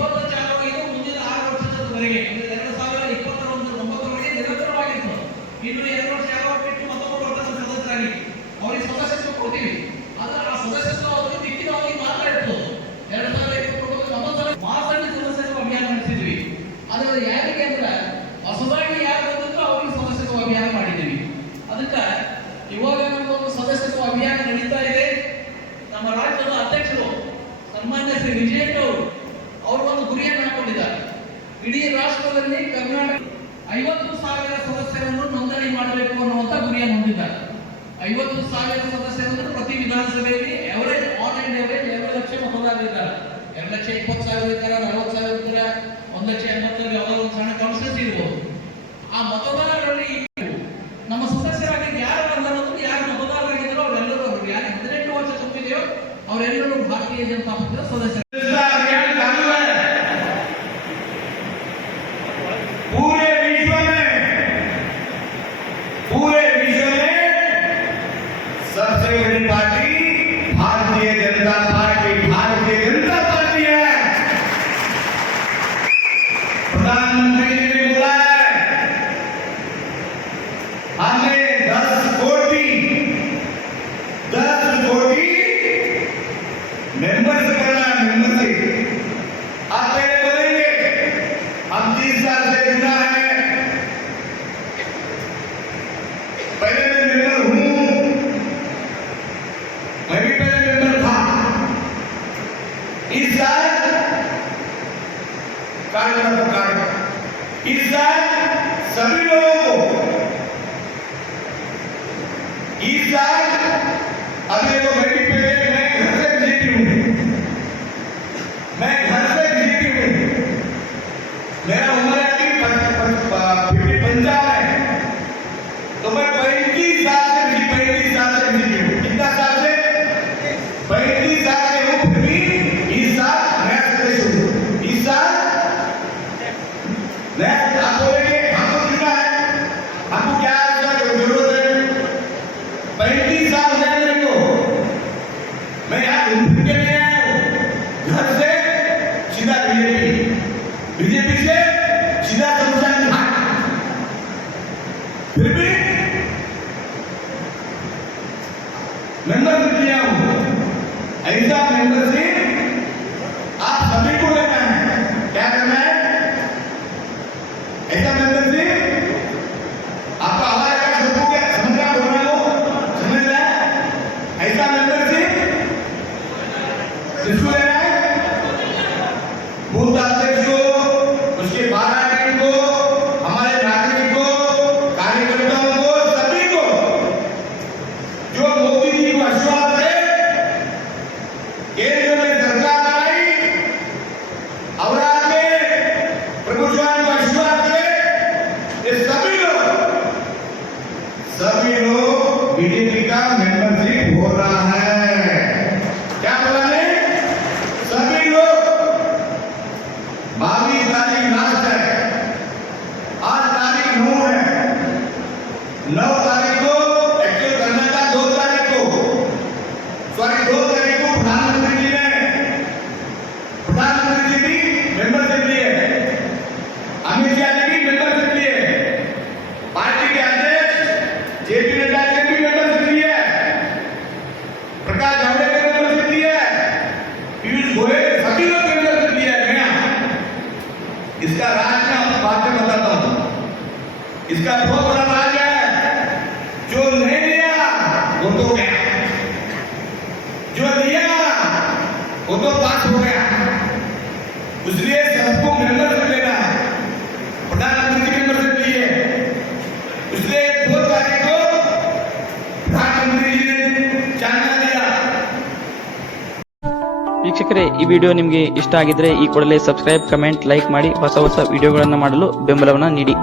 ಇವತ್ತು ಚಾಲುವಾಗಿದ್ದು ಮುಂದಿನ 6 ವರ್ಷದವರೆಗೆ 2029 ನಿರಂತರವಾಗಿತ್ತು. ಇನ್ನು 2 ವರ್ಷ ಯಾವ ಬಿಟ್ಟು ಮತ್ತೊಬ್ಬರು ವರ್ಷದ ಸದಸ್ಯರಾಗಿ ಅವರಿಗೆ ಸದಸ್ಯತ್ವ ಕೊಡ್ತೀವಿ. ಆದ್ರೆ ಆ ಸದಸ್ಯತ್ವ ಅವರಿಗೆ ಮಿಕ್ಕಿದವರಿಗೆ ಮಾತ್ರ ಇರ್ತದೆ. 2029 ನಮ್ಮ ಮಾಸಲ್ಲಿ ಸದಸ್ಯತ್ವ ಅಭಿಯಾನ ನಡೆಸಿದ್ವಿ. ಅದರಲ್ಲಿ ಯಾರಿಗೆ ಅಂದ್ರೆ ಹೊಸದಾಗಿ ಯಾರು ಬಂದಿದ್ರು ಅವರಿಗೆ ಸದಸ್ಯತ್ವ ಅಭಿಯಾನ ಮಾಡಿದ್ದೀವಿ. ಅದಕ್ಕೆ ಇವಾಗ ನಮ್ಮೊಂದು ಸದಸ್ಯತ್ವ ಅಭಿಯಾನ ನಡೀತಾ ಇದೆ. ನಮ್ಮ ರಾಜ್ಯದ ಅಧ್ಯಕ್ಷರು ಸನ್ಮಾನ್ಯ ಶ್ರೀ ವಿಜಯ್ ಅವರು ಒಂದು ಗುರಿಯನ್ನು ಹಾಕೊಂಡಿದ್ದಾರೆ. ಇಡೀ ರಾಷ್ಟ್ರದಲ್ಲಿ ಕರ್ನಾಟಕ 50,000 ಸದಸ್ಯರನ್ನು ನೋಂದಣಿ ಮಾಡಬೇಕು ಅನ್ನುವಂತ ಗುರಿಯನ್ನು ಹೊಂದಿದ್ದಾರೆ. 50,000 ಸದಸ್ಯರನ್ನು ಪ್ರತಿ ವಿಧಾನಸಭೆಯಲ್ಲಿ average on and average 2 lakh ಮತದಾರರಿದ್ದಾರೆ. 2,20,000 ಇದ್ದಾರೆ, 40,000 ಇದ್ದಾರೆ, 1,80,000 ಯಾವುದೋ ಒಂದು ಸಣ್ಣ ಕಾನ್ಸ್ಟಿಟ್ಯೂನ್ಸಿ ಇರ್ಬೋದು. ಆ ಮತದಾರರಲ್ಲಿ ನಮ್ಮ ಸದಸ್ಯರಾಗಿ ಯಾರು ಬಂದರು, ಯಾರು ಮತದಾರರಾಗಿದ್ದಾರೋ ಅವರೆಲ್ಲರೂ ಯಾರು 18 ವರ್ಷ ತುಂಬಿದೆಯೋ ಅವರೆಲ್ಲರೂ ಭಾರತೀಯ ಜನತಾ ಪಕ್ಷದ ಸದಸ್ಯರು. सबसे बड़ी पार्टी भारतीय जनता पार्टी है। प्रधानमंत्री जी ने बोला है हमें 10 कोटी मेंबर्स करना है। मेंबरशिप आप पहले बोलेंगे हम 30 साल से जुड़ा है, पहले मैं मेंबर हूं, मैं भी पहले मेंबर था। इस साल इस साल सभी लोगों को इस साल अभी तो मैं भी पहले मैं घर से विजिटिव हूं, मेरा उम्र अभी 55 है, तो मैं 35 साल से विजिटिव हूं। कितना साल से? 35 साल के हूं, फिर भी इस साल नया सदस्य हूं। इस साल नया आप बोलेंगे हमको चुना है, हमको क्या जरूरत है? 35 साल से मेरे को मैं यहाँ घूम के लिए आया हूँ, घर से सीधा बीजेपी से सीधा शमशान घाट, फिर भी मेंबरशिप लिया हूँ। ऐसा मेंबरशिप आप सभी को लेना है। क्या करना है? ऐसा मेंबरशिप आपका हमारे का सबको क्या समझ रहा बोलना लो समझ रहा है? ऐसा मेंबरशिप किसको लेना है? बूथ अध्यक्ष को, उसके 12 टीम को, हमारे नागरिक को, कार्यकर्ताओं को, सभी को जो मोदी जी को आशीर्वाद है, केंद्र में सरकार आई और आगे प्रभु स्वामी को आशीर्वाद है, ये सभी लोग बीजेपी का मेंबरशिप हो रहा है। क्या बोला है? सभी लोग 22 तारीख लास्ट है, आज तारीख 9 है, 9 तारीख को एक्चुअल करना था, 2 तारीख को प्रधानमंत्री जी भी मेंबरशिप लिए, अमित शाह जी भी मेंबरशिप लिए, पार्टी के अध्यक्ष जेपी नड्डा जी भी मेंबरशिप लिए, प्रकाश जावड़ेकर मेंबरशिप लिए, पीयूष गोयल सभी लोग मेंबरशिप लिए। इसका राज मैं आपको बात में बताता हूं। इसका बहुत बड़ा राज है। जो नहीं लिया वो तो गया, जो लिया वो तो पास हो गया। इसलिए सबको मेंबरशिप लेना है। प्रधानमंत्री जी मेंबरशिप लिए, इसलिए 2 तारीख को प्रधानमंत्री जी ने चांदा दिया। ವೀಕ್ಷಕರೇ, ಈ ವಿಡಿಯೋ ನಿಮಗೆ ಇಷ್ಟ ಆಗಿದ್ರೆ ಈ ಕೂಡಲೇ ಸಬ್ಸ್ಕ್ರೈಬ್, ಕಮೆಂಟ್, ಲೈಕ್ ಮಾಡಿ ಹೊಸ ವಿಡಿಯೋಗಳನ್ನು ಮಾಡಲು ಬೆಂಬಲವನ್ನು ನೀಡಿ.